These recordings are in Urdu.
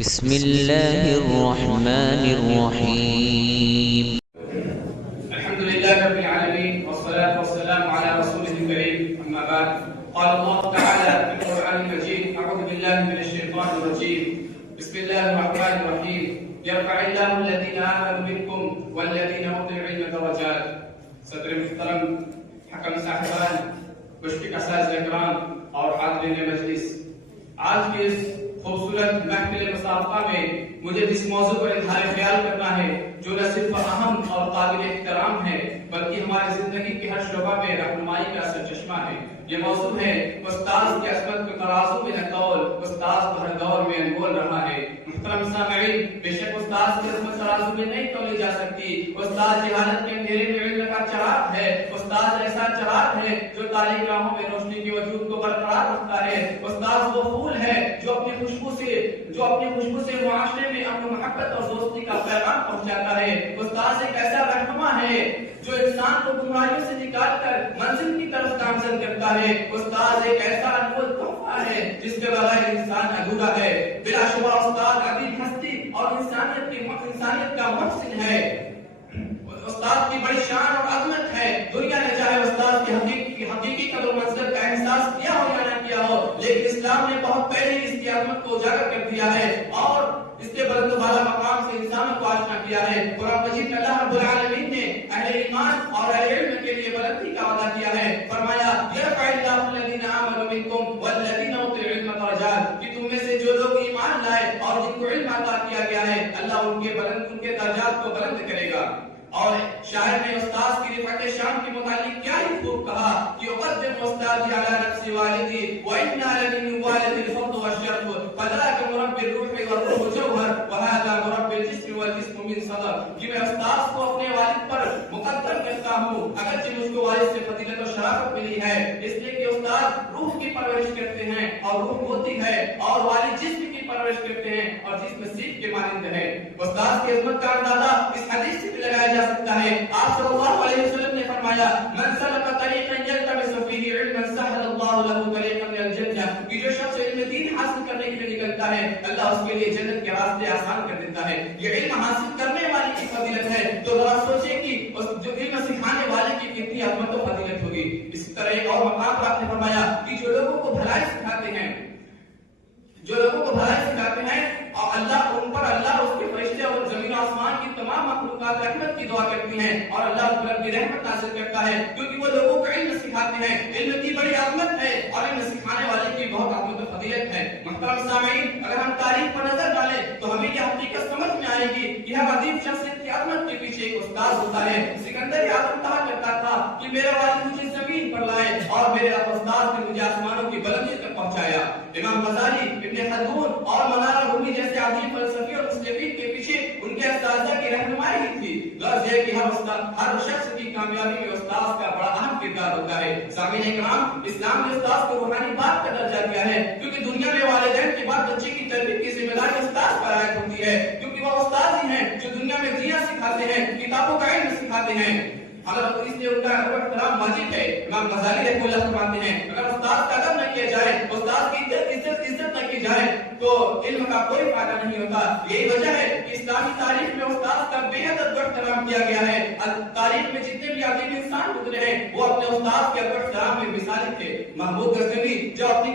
بسم الله الرحمن الرحيم. الحمد لله رب العالمين والصلاة والسلام على رسوله الكريم. أما بعد، قال الله تعالى في القرآن المجيد: أعوذ بالله من الشيطان الرجيم. بسم الله الرحمن الرحيم. يرفع الله الذين آمنوا منكم والذين أوتوا العلم درجات. صدر محترم، حکم صاحبان، مشفق اساتذہ اکرام اور حاضرین مجلس، آج کی اس خوبصورت محفل مسابقہ میں مجھے جس موضوع پر اظہار خیال کرنا ہے جو نہ صرف اہم اور قابل احترام ہے بلکہ ہماری زندگی کے ہر شعبہ میں رہنمائی کا سرچشمہ ہے، یہ موضوع ہے استاذ کی عصمت کو ترازو میں نہ تول، استاذ تو ہر دور میں انمول رہا ہے۔ محترم سامعین، بے شک استاذ کی عصمت ترازو میں نہیں تولی جا سکتی۔ استاذ جہالت کے اندھیرے میں علم کا چراغ ہے، استاذ ایسا چراغ ہے جو تاریک راہوں میں روشنی کے وجود کو برقرار رکھتا ہے۔ استاذ وہ پھول ہے جو اپنی خوشبو سے معاشرے میں امن و محبت اور دوستی کا پیغام پہنچاتا ہے۔ استاذ ایک ایسا رہنما ہے جو انسان کو گمراہیوں سے نکال کر منزل کی طرف گامزن کرتا ہے۔ استاذ ایک ایسا انمول تحفہ ہے جس کے بغیر انسان ادھورا ہے۔ بلا شبہ استاد عظیم ہستی اور انسانیت کا محسن ہے۔ استاد کی بڑی شان اور عظمت ہے۔ دنیا نے چاہے استاد کی حقیقی قدر و منزلت کا احساس کیا ہو یا نہ کیا ہو، لیکن اسلام نے بہت پہلے اس کی عظمت کو اجاگر کر دیا ہے اور اس کے بلند و بالا مقام سے انسانوں کو آشنا کیا ہے۔ قرآن مجید میں اللہ رب العالمین نے اہل ایمان اور اہل علم کے لیے بلندی کا وعدہ کیا ہے۔ فرمایا: یرفع اللہ الذین آمنوا منکم والذین اوتوا العلم درجات، کہ تم میں سے جو لوگ ایمان لائے اور جن کو علم عطا کیا گیا ہے، اللہ ان کے درجات کو بلند کرے گا۔ اور شاعر نے استاذ کی رفعت شان کے متعلق کیا ہی خوب کہا کہ اقدم استاذی علی نفس والدی وانا لمن والد الفضل والشرف فذاك مربی الروح والروح جوہر وهذا مربی الجسم والجسم من صدر، کہ میں استاذ کو اپنے والد پر مقدم کرتا ہوں اگرچہ مجھ کو والد سے فضیلت و شرافت ملی ہے، اس لیے کہ استاذ روح کی پرورش کرتے ہیں اور روح ہوتی ہے، اور والد جسم کی پرورش کرتے ہیں اور جسم سیخ کے مانند ہے۔ استاذ کی عظمت کا اندازہ اس حدیث سے بھی لگایا جا سکتا ہے۔ آپ صلی اللہ علیہ وسلم نے فرمایا: من سلک طریقا یلتمس فیہ علما سہل اللہ لہ طریقا الی الجنہ، کہ جو شخص علم دین حاصل کرنے کے لیے نکلتا ہے اللہ اس کے لیے جنت کے راستے آسان کر دیتا ہے۔ یہ علم حاصل کرنے والے کی فضیلت ہے، تو ذرا سوچیں کہ جو علم سکھانے والے کی کتنی عظمت و فضیلت ہوگی۔ اس طرح ایک اور مقام پر آپ نے فرمایا کہ جو لوگوں کو بھلائی سکھاتے ہیں اور اللہ ان پر اللہ اس کے فرشتے اور زمین و آسمان کی تمام مخلوقات رحمت کی دعا کرتی ہیں اور اللہ ان پر اپنی رحمت نازل کرتا ہے، کیونکہ وہ لوگوں کو علم سکھاتے ہیں۔ علم کی بڑی عظمت ہے اور علم سکھانے والے کی بہت عظمت و فضیلت ہے۔ محترم سامعین، اگر ہم تاریخ پر نظر ڈالیں تو ہمیں یہ حقیقت سمجھ میں آئے گی کہ ہر عظیم شخصیت کی عظمت کے پیچھے ایک استاد ہوتا ہے۔ سکندر اعظم کہا کرتا تھا کہ میرا والد مجھے زمین پر لائے اور میرے استاد نے مجھے آسمانوں کی بلندی تک پہنچایا۔ امام غزالی، ابن خلدون اور مولانا رومی جیسے عظیم فلسفی اور مسلمین کے پیچھے ان کے اساتذہ کی رہنمائی ہی تھی۔ غرض یہ کہ ہر شخص کی کامیابی میں استاد کا بڑا اہم کردار ہوتا ہے۔ سامعین اکرام، اسلام نے استاد کو روحانی باپ کا درجہ دیا ہے، کیونکہ دنیا میں والدین کے بعد بچے کی تربیت کی ذمہ داری استاد پر عائد ہوتی ہے، کیونکہ وہ استاد ہی ہیں جو دنیا میں جینا سکھاتے ہیں، کتابوں کا علم سکھاتے ہیں۔ اگر اس لیے ان کا احترام واجب ہے۔ امام غزالی رحمہ اللہ فرماتے ہیں اگر استاد کا ادب نہ کیا جائے، استاد کی عزت نہ کی جائے تو علم کا کوئی فائدہ نہیں ہوتا۔ یہی وجہ ہے کہ اسلامی تاریخ میں استاد کا بے حد ادب و احترام کیا گیا ہے۔ تاریخ میں جتنے بھی عظیم انسان گزرے ہیں وہ اپنے استاد کے ادب و احترام میں مثالی تھے۔ محمود غزنوی جب اپنی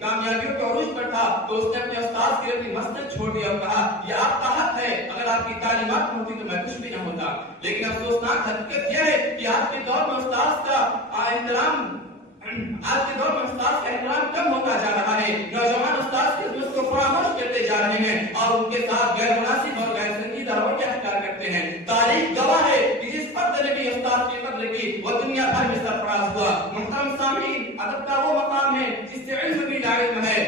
کامیابیوں کے عروج پر تھا تو اس نے اپنے استاد کی رتی مسجد چھوڑ دیا اور کہا یہ آپ کا حق ہے، اگر آپ کی تعلیمات نہ ہوتی تو میں کچھ بھی نہ ہوتا۔ لیکن افسوسناک حقیقت یہ ہے کہ آج کے دور میں استاد کا احترام کم ہوتا جا رہا ہے۔ نوجوان استاد کی خدمت کو فراموش کرتے جا رہے ہیں اور ان کے ساتھ غیر مناسب اور غیر سنجیدہ رویہ اختیار کرتے ہیں۔ تاریخ گواہ ہے کہ جس فرد نے بھی استاد کی قدر کی وہ دنیا بھر میں سرفراز ہوا۔ محترم سامعین، ادب کا وہ مقام ہے جس سے علم بھی لاعلم ہے۔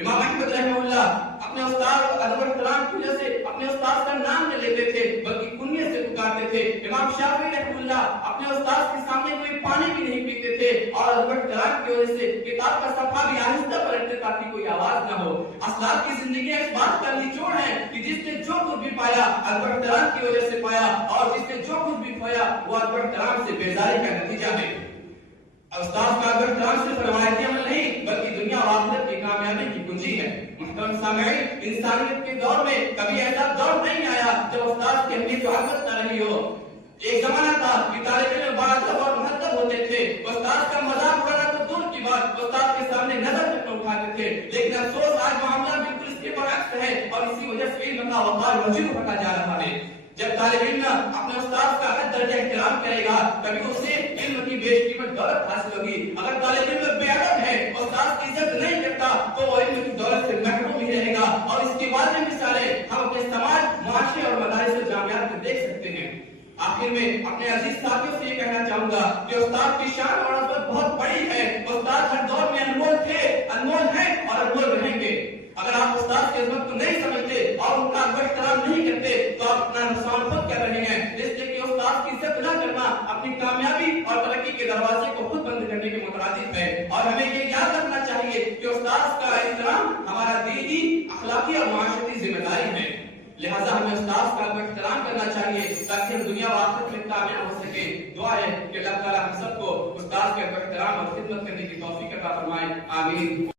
امام احمد رحمہ اللہ اپنے استاد ادب و احترام کی وجہ سے اپنے استاد کا نام نہ لیتے تھے بلکہ کنیت سے پکارتے تھے۔ امام شافعی رحمہ اللہ اپنے استاد کے سامنے کوئی پانی بھی نہیں پیتے تھے اور ادب و احترام کی وجہ سے کتاب کا صفحہ بھی آہستہ پلٹتے تاکہ کوئی آواز نہ ہو۔ اسلاف کی زندگی اس بات کا نچوڑ ہے کہ جس نے جو کچھ بھی پایا ادب و احترام کی وجہ سے پایا اور جس نے جو کچھ بھی پایا وہ ادب و احترام سے بیزاری کا نتیجہ ہے۔ استاد کا ادب و احترام صرف روایتی عمل نہیں بلکہ دنیا اور آخرت کی کامیابی کی کنجی ہے۔ محترم سامعین، انسانیت کے دور میں کبھی ایسا دور نہیں آیا جب استاد کی اہمیت و عظمت نہ رہی ہو۔ ایک زمانہ تھا کہ طالب علم باادب اور مہذب ہوتے تھے، استاد کا مذاق اڑانا تو دور کی بات، استاد کے سامنے نظر تک نہ اٹھاتے تھے۔ لیکن افسوس آج معاملہ بالکل اس کے برعکس ہے اور اسی وجہ سے علم کا وقار وجود ہوتا جا رہا ہے۔ جب طالب علم اپنے استاد کا حد درجہ احترام کرے گا تبھی اسے علم کی بیش قیمت دولت حاصل ہوگی۔ اگر طالب علم بے ادب ہے، استاد کی عزت نہیں کرتا تو وہ علم کی دولت سے محروم ہی رہے گا، اور اس کی واضح مثالیں ہم اپنے سماج، معاشرے اور مدارس و جامعات میں دیکھ سکتے ہیں۔ آخر میں اپنے عزیز ساتھیوں سے یہ کہنا چاہوں گا کہ استاد کی شان اور عظمت بہت بڑی ہے۔ استاد ہر دور میں انمول تھے، انمول ہیں اور انمول رہیں گے۔ اگر آپ استاد کی عظمت کو نہیں سمجھتے اور ان کا احترام نہیں کرتے تو آپ اپنا نقصان خود کر رہے ہیں، اس لیے کہ استاد کی عزت نہ کرنا اپنی کامیابی اور ترقی کے دروازے کو خود بند کرنے کے مترادف ہے۔ اور ہمیں یہ یاد رکھنا چاہیے کہ استاد کا احترام ہمارا دینی، اخلاقی اور معاشرتی ذمہ داری ہے۔ لہذا ہمیں استاد کا احترام کرنا چاہیے تاکہ ہم دنیا و آخرت میں کامیاب ہو سکے۔ دعا ہے کہ اللہ تعالی ہم سب کو استاد کے احترام اور خدمت کرنے کی توفیق عطا فرمائے، آمین۔